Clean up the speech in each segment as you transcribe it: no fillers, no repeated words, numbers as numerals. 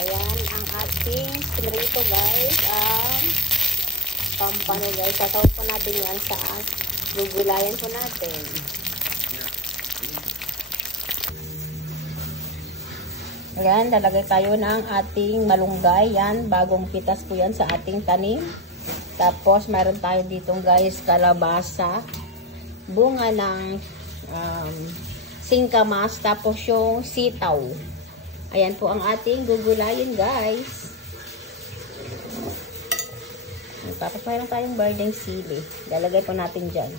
Ayan ang ating pinrito guys. Pampano guys. Tatawag po natin yan sa gugulayan po natin. Ayan, lalagay tayo ng ating malunggay. Yan, bagong pitas po yan sa ating tanim. Tapos, meron tayo ditong guys, kalabasa. Bunga ng singkamas. Tapos yung sitaw. Ayan po ang ating gugulayin guys. Tapos, mayroon tayong bardeng sili. Lalagay po natin dyan.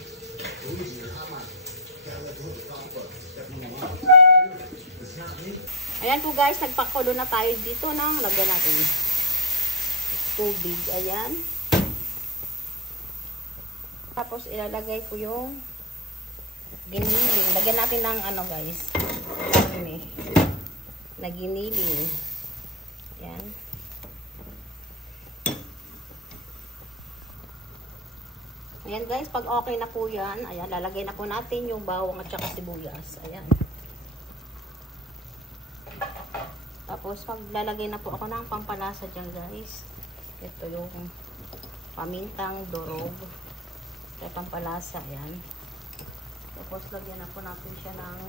Ayan po guys, nagpakulo na tayo dito ng lagyan natin tubig. Ayan. Tapos ilalagay ko yung giniling. Lagyan natin ng ano guys. Na giniling. Ayan. Ayan guys, pag okay na po yan, ayan, lalagay na po natin yung bawang at saka sibuyas. Ayan. Tapos, paglalagay na po ako ng pampalasa dyan, guys. Ito yung pamintang durog. Ito yung pampalasa, ayan. Tapos, lagyan na po natin siya ng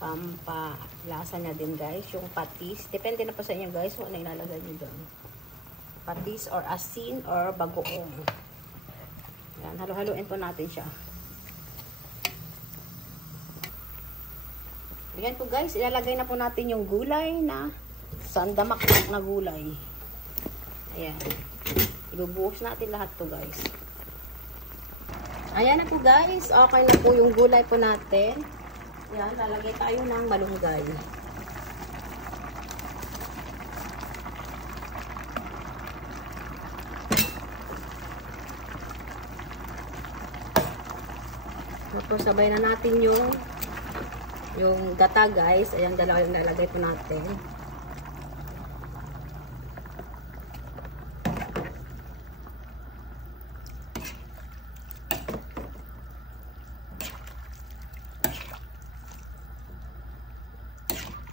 pampalasa niya din, guys. Yung patis. Depende na po sa inyo, guys, kung ano ilalagay nyo doon. Patis or asin or bagoong. Ayan, halo-haloin po natin siya. Ayan po guys, ilalagay na po natin yung gulay na sandamak na gulay. Ayan. Ibubuhos natin lahat to guys. Ayan na po guys, okay na po yung gulay po natin. Ayan, lalagay tayo ng malunggay. Tapos sabay na natin yung gata guys. Ayan, dalawa yung nalagay po natin.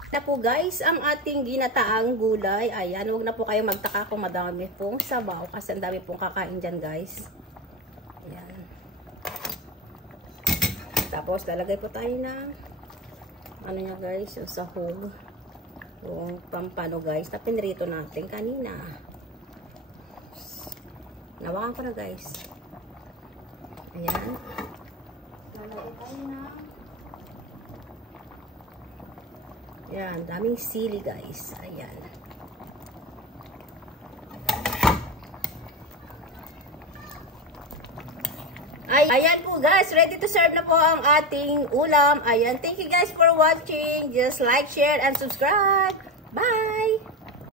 Na po guys, ang ating ginataang gulay. Ayan, huwag na po kayo magtaka kung madami pong sabaw kasi ang dami pong kakain dyan guys. Ayan. Tapos lalagay po tayo ng ano niya guys, yung sahog. Yung pampano guys, na pinrito natin kanina. Nawakan ko na guys. Ayan. Lalagay tayo na. Ayan, daming sili guys. Ayan. Ayan po guys, ready to serve na po ang ating ulam. Ayan, thank you guys for watching. Just like, share, and subscribe. Bye!